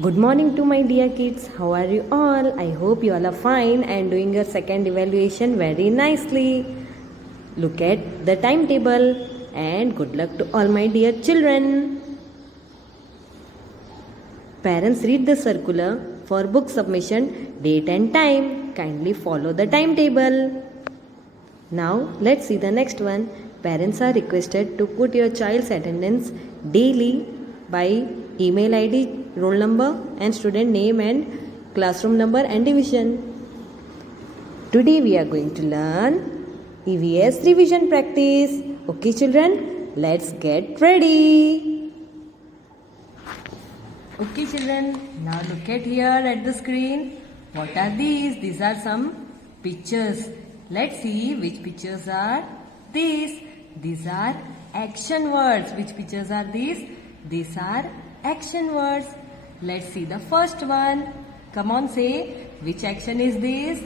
Good morning to my dear kids. How are you all? I hope you all are fine and doing your second evaluation very nicely. Look at the timetable and good luck to all my dear children. Parents, read the circular for book submission, date and time. Kindly follow the timetable. Now let's see the next one. Parents are requested to put your child's attendance daily by email ID, roll number and student name and classroom number and division. Today we are going to learn EVS revision practice. Okay children, let's get ready. Okay children, now look at here at the screen. What are these? These are some pictures. Let's see which pictures are these. These are action words. Which pictures are these? These are action words. Let's see the first one. Come on, say which action is this?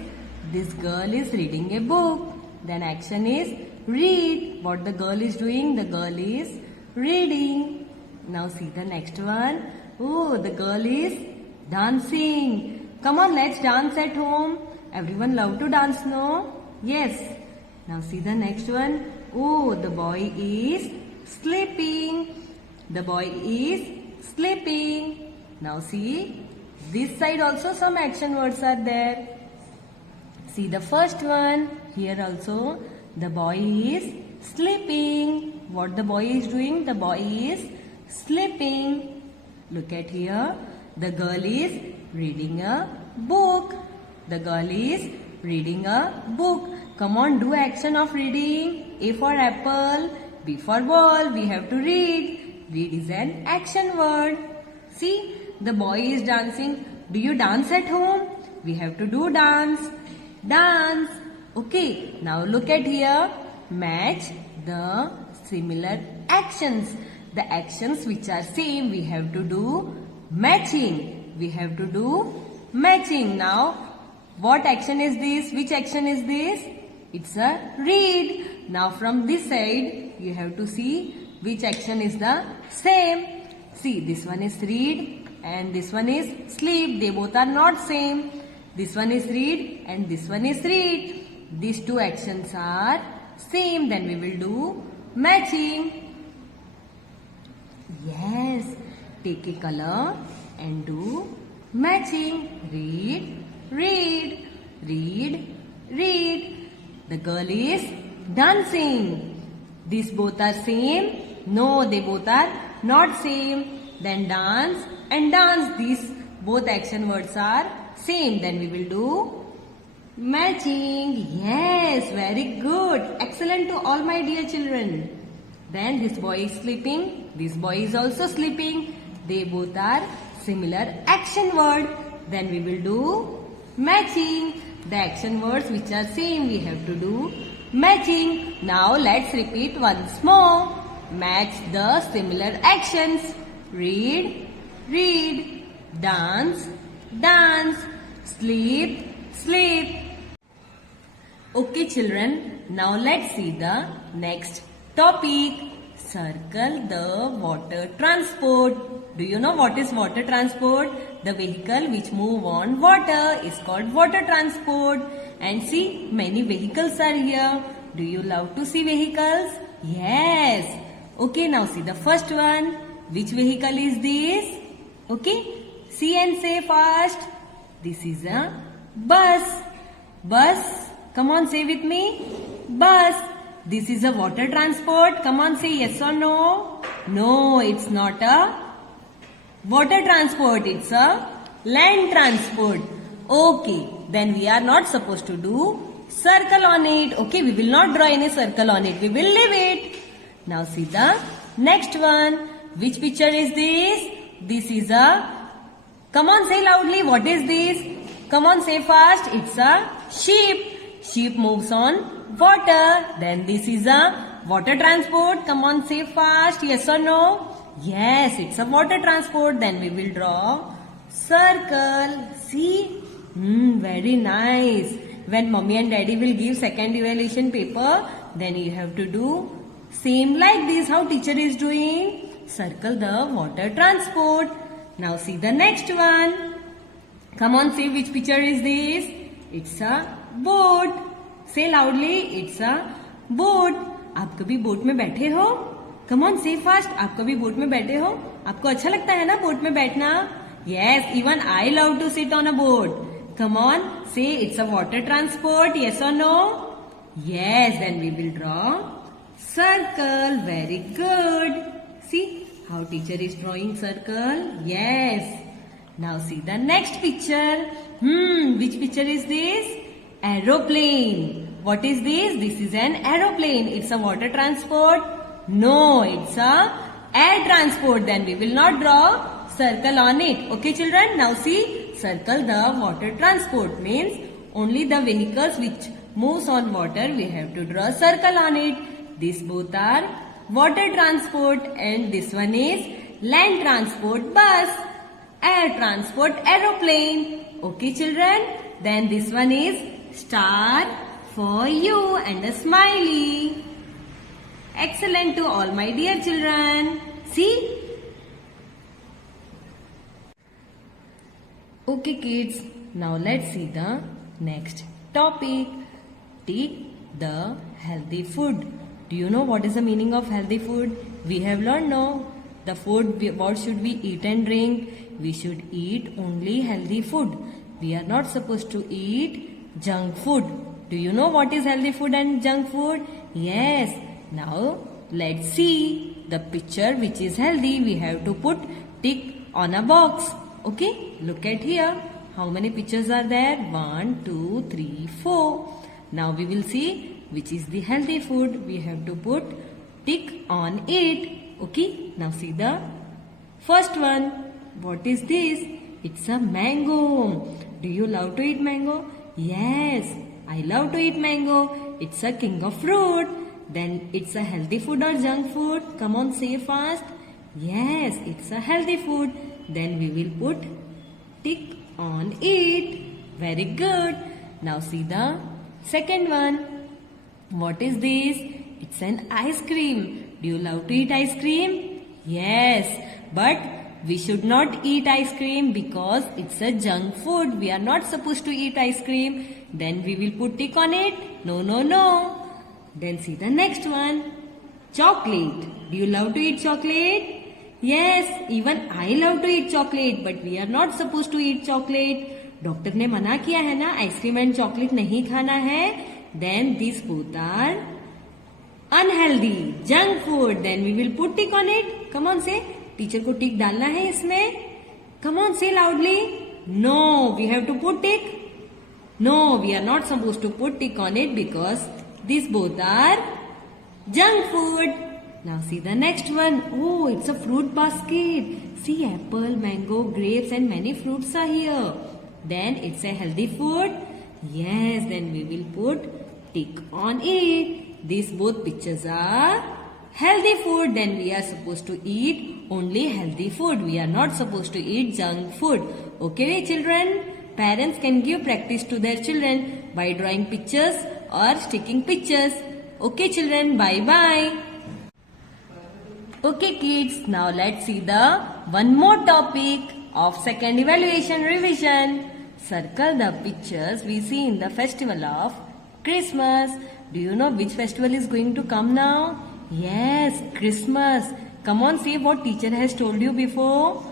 This girl is reading a book. Then action is read. What the girl is doing? The girl is reading. Now see the next one. Oh, the girl is dancing. Come on, let's dance at home. Everyone love to dance, no? Yes. Now see the next one. Oh, the boy is sleeping. The boy is sleeping. Now see, this side also some action words are there. See the first one. Here also the boy is sleeping. What the boy is doing? The boy is sleeping. Look at here. The girl is reading a book. The girl is reading a book. Come on, do action of reading. A for apple, B for ball. We have to read. Read is an action word. See, the boy is dancing. Do you dance at home? We have to do dance. Dance. Okay, now look at here. Match the similar actions. The actions which are same, we have to do matching. We have to do matching. Now, what action is this? Which action is this? It's a read. Now from this side, you have to see which action is the same. See, this one is read and this one is sleep. They both are not same. This one is read and this one is read. These two actions are same. Then we will do matching. Yes. Take a color and do matching. Read, read, read, read. The girl is dancing. These both are same. No, they both are not same. Then dance and dance. These both action words are same. Then we will do matching. Yes, very good. Excellent to all my dear children. Then this boy is sleeping. This boy is also sleeping. They both are similar action word. Then we will do matching. The action words which are same, we have to do matching. Now let's repeat once more. Match the similar actions. Read, read. Dance, dance. Sleep, sleep. Okay children, now let's see the next topic. Circle the water transport. Do you know what is water transport? The vehicle which move on water is called water transport. And see, many vehicles are here. Do you love to see vehicles? Yes. Okay, now see the first one. Which vehicle is this? Okay, see and say fast. This is a bus. Bus. Come on, say with me. Bus. This is a water transport. Come on, say yes or no. No, it's not a water transport. It's a land transport. Okay, then we are not supposed to do circle on it. Okay, we will not draw any circle on it. We will leave it. Now see the next one. Which picture is this? This is a, come on, say loudly. What is this? Come on, say fast. It's a sheep. Sheep moves on water. Then this is a water transport. Come on, say fast. Yes or no? Yes, it's a water transport. Then we will draw circle. See? Very nice. When mommy and daddy will give second evaluation paper, then you have to do same like this. How teacher is doing? Circle the water transport. Now see the next one. Come on, say which picture is this? It's a boat. Say loudly, it's a boat. आप कभी boat में बैठे हो? Come on, say fast. आप कभी boat में बैठे हो? आपको अच्छा लगता है ना बोट में बैठना? Yes, even I love to sit on a boat. Come on, say it's a water transport. Yes or no? Yes, then we will draw circle. Very good. See how teacher is drawing circle? Yes. Now see the next picture. Which picture is this? Aeroplane. What is this? This is an aeroplane. It's a water transport. No, it's a air transport. Then we will not draw circle on it. Okay children, now see circle the water transport means only the vehicles which moves on water we have to draw circle on it. These both are water transport and this one is land transport bus, air transport aeroplane. Okay children, then this one is star for you and a smiley. Excellent to all my dear children. See? Okay kids, now let's see the next topic. Take the healthy food. Do you know what is the meaning of healthy food? We have learned now. The food, what should we eat and drink? We should eat only healthy food. We are not supposed to eat junk food. Do you know what is healthy food and junk food? Yes. Now let's see the picture which is healthy. We have to put tick on a box. Okay, look at here. How many pictures are there? 1, 2, 3, 4. Now we will see which is the healthy food. We have to put tick on it. Okay, now see the first one. What is this? It's a mango. Do you love to eat mango? Yes, I love to eat mango. It's a king of fruit. Then it's a healthy food or junk food? Come on, say fast. Yes, it's a healthy food. Then we will put tick on it. Very good. Now see the second one. What is this? It's an ice cream. Do you love to eat ice cream? Yes, but we should not eat ice cream because it's a junk food. We are not supposed to eat ice cream. Then we will put tick on it. No, no, no. Then see the next one. Chocolate. Do you love to eat chocolate? Yes, even I love to eat chocolate, but we are not supposed to eat chocolate. Doctor ने मना किया है ना ice cream and chocolate नहीं खाना है. Then these both are unhealthy, junk food. Then we will put tick on it. Come on, say. Teacher को टिक डालना है इसमें. Come on, say loudly. No, we have to put tick. No, we are not supposed to put tick on it because these both are junk food. Now see the next one. Oh, it's a fruit basket. See, apple, mango, grapes and many fruits are here. Then it's a healthy food. Yes, then we will put tick on it. These both pictures are healthy food. Then we are supposed to eat only healthy food. We are not supposed to eat junk food. Okay, children? Parents can give practice to their children by drawing pictures or sticking pictures. Okay, children? Bye-bye. Okay kids, now let's see the one more topic of second evaluation revision. Circle the pictures we see in the festival of Christmas. Do you know which festival is going to come now? Yes, Christmas. Come on, see what teacher has told you before.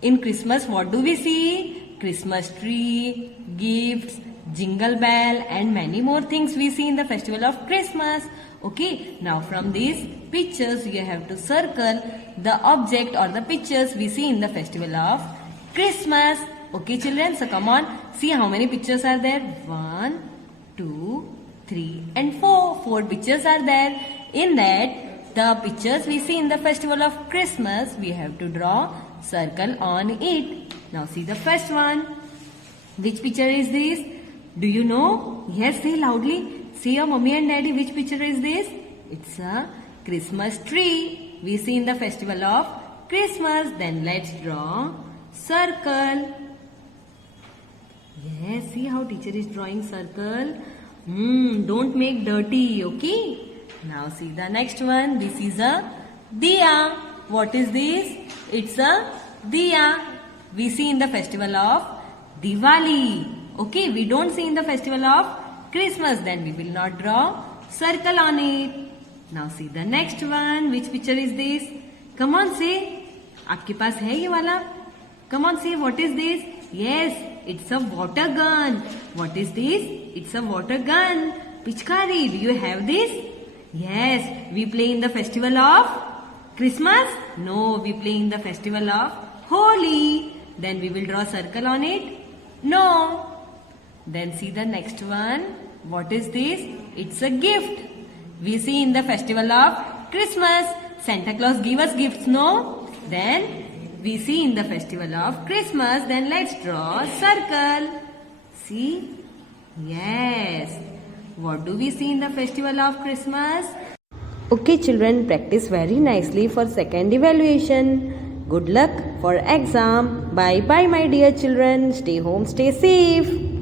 In Christmas, what do we see? Christmas tree, gifts, jingle bell and many more things we see in the festival of Christmas. Okay, now from these pictures you have to circle the object or the pictures we see in the festival of Christmas. Okay children, so come on, see how many pictures are there. 1, 2, 3 and 4. 4 pictures are there. In that, the pictures we see in the festival of Christmas, we have to draw circle on it. Now see the first one. Which picture is this? Do you know? Yes, say loudly. See your mommy and daddy, which picture is this? It's a Christmas tree we see in the festival of Christmas. Then let's draw circle. Yes, see how teacher is drawing circle. Don't make dirty, okay? Now see the next one. This is a diya. What is this? It's a Diya. We see in the festival of Diwali. Okay, we don't see in the festival of Christmas. Then we will not draw circle on it. Now see the next one. Which picture is this? Come on, say. आपके पास है ये वाला? Come on, say. What is this? Yes, it's a water gun. What is this? It's a water gun. Pichkari. Do you have this? Yes, we play in the festival of Christmas? No, we play in the festival of Holi. Then we will draw circle on it? No. Then see the next one. What is this? It's a gift. We see in the festival of Christmas. Santa Claus give us gifts, no? Then we see in the festival of Christmas. Then let's draw circle. See? Yes. What do we see in the festival of Christmas? Okay, children, practice very nicely for second evaluation. Good luck for exam. Bye bye, my dear children. Stay home, stay safe.